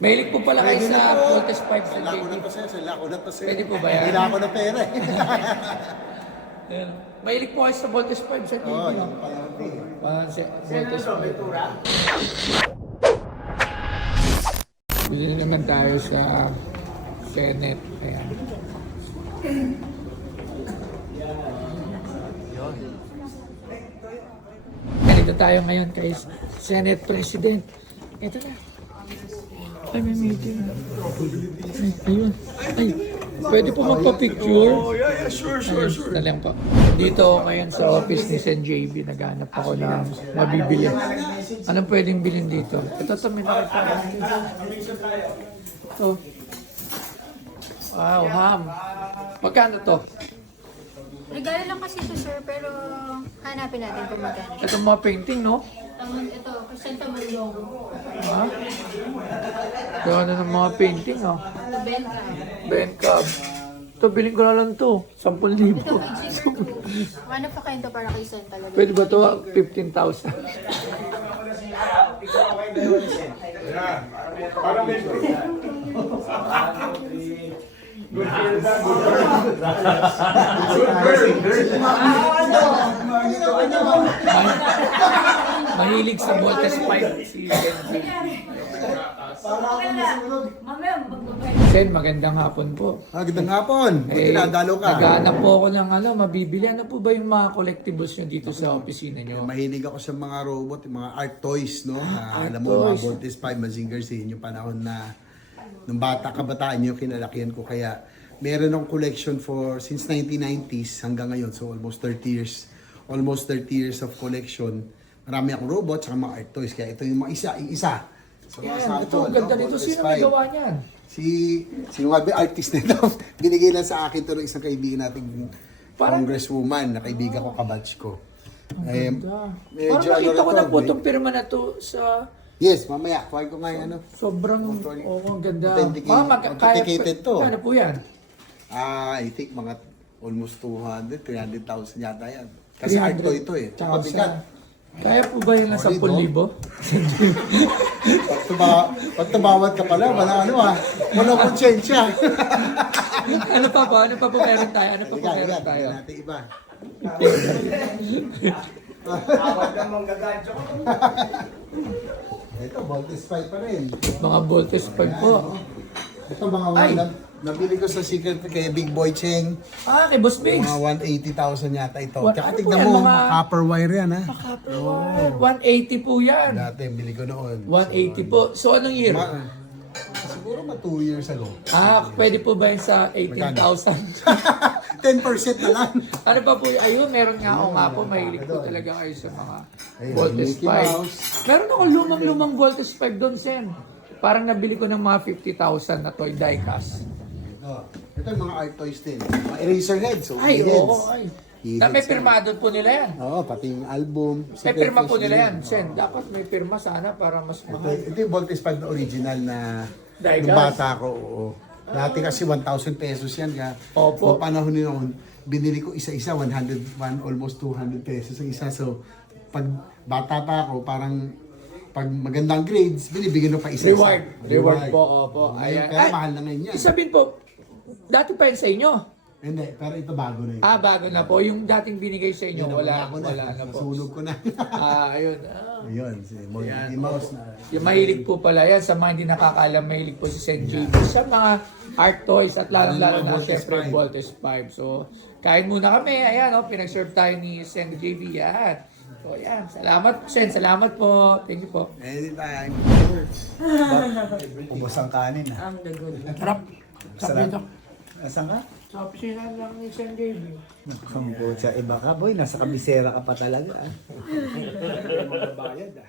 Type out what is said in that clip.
Mahilig po pala kayo sa Voltes 5 sa Wala ko JB. na pa sa'yo, wala ko na pa sa'yo. Pwede po ba yan? Hindi na ako ng pera eh. Ayan. Mahilig po kayo sa Voltes 5 sa JB. Oo, no? yung pala. Voltes 5. Bili naman tayo sa Senate. Ayan. Ganito tayo ngayon kay Senate President. Ito na. Ay, may meeting. Ay, ayun. Ay, pwede po magpa-picture? Oh, yeah, sure. Na lang po. Dito ako ngayon sa office ni Sen JB. Naghanap ako ng mabibili. Anong pwedeng bilhin dito? Ito sa may nakita. Ito. Wow, ham. Magkano to? Regalo lang kasi ito, sir, pero hanapin natin kung magkano. Itong mga painting, no? Ito, chrysanthemum long. Ha? Gano'n ng mga painting, oh. Benta. Ben Cab. Ito, bilhin ko na lang to. 10,000. Ito, ano pa kayo ito para kay Sen talaga? Pwede ba to? 15,000. Mahilig sa Voltes 5 si Sen, magandang hapon po. Gandang hapon. Buti nadalo ka. Naghahanap po ako ng mabibili. Ano po ba yung mga collectibles nyo dito sa opisina nyo? Mahilig ako sa mga robot, yung mga art toys, no? Art Alam mo, mga toys. Voltes 5 Mazinger Z, yung panahon na nung kabataan nyo, kinalakihan ko. Kaya meron akong collection since 1990s hanggang ngayon. So almost 30 years. Almost 30 years of collection. Marami akong robot, saka mga art toys. Kaya ito yung mga isa. So, mga Yan, sample, ito, ganda nito. Voltes Sino may 5. gawa niyan? Sino nga ba artist nito? Binigay lang sa akin to ng isang kaibigan nating Parang- congresswoman na kaibigan ko, kabatch ko. Ganda. Medyo Parang nakita ko na po eh. itong pirma na to sa Yes, mamaya. Kuhain ko nga yung ano. sobrang, ang ganda. Authenticated to. Ano po yan? I think mga almost 200, 300,000 yata yan. Kasi art toy ito eh. Tsaka bigat. Kaya po ba yun ng 10,000? Pag tumawad ka pala, wala walang konsensya. Ano pa po? Ano pa po meron tayo? Ano pa po meron tayo? Hindi natin iba. Awad na mong gagadyo ko. Ito, Voltes 5 pa rin. Mga Voltes 5 po. Ito mga Ay! nabili ko sa Secret kay Big Boy Cheng. Kay Boss Bigs. Mga 180,000 yata ito. What- Tsaka ano po tignan yan, mo, mga- copper wire yan ha. 180 po yan. Dati, bili ko noon. 180 po. So anong year? Siguro 2 years ago. Pwede po ba yun sa 18,000? 10% na lang. Ano pa po? Ayun, meron nga ako nga po. Mahilig po talaga kayo sa mga Ayun, Voltes Mickey 5. Mouse. Meron ako lumang Voltes 5 doon, Sen. Parang nabili ko ng mga 50,000 na toy diecast. Ito yung mga art toys din. Mga eraser heads. So Ay, heads. oo. Ay. Heads May yan. pirmado po nila yan. Oo, pati yung album. May Secret pirma po Fish nila din. yan, Sen. Dapat may pirma sana para mas Ito, mahal. ito yung Voltes 5 na original na Diecast? nung bata ko. Oo. Dati kasi 1,000 pesos yan. Kaya Opo. Noong panahon noon, binili ko isa-isa, 101, almost 200 pesos ang isa. So, pag bata pa ako, parang pag magandang grades, binibigyan mo pa isa-isa. Reward po, opo. Ayan. Ayan. Kaya Ay, mahal na ngayon yan. Sabihin po, dati pa yun sa inyo. Hindi, pero ito bago na yun. Bago na po. Yung dating binigay sa inyo, wala na po. Nasunog ko na. Ayun. Ayun, si Mickey Mouse na. Yung mahilig po pala yan, sa mga hindi nakakaalam, mahilig po si Sen JB sa mga art toys at lalo-lalo na Voltes syempre 5. Voltes 5. So, kain muna kami. Ayan, pinag-serve tayo ni Sen JB. Yan. So, yan. Salamat, Sen. Salamat po. Thank you po. Anytime. Ubos ang kanin ha. Harap. Sabi Sarap. ito. Nasaan ka? Sa opisina lang ni Sen JB. Nakampo sa iba ka boy, nasa kabisera ka pa talaga. Mga bayad ah.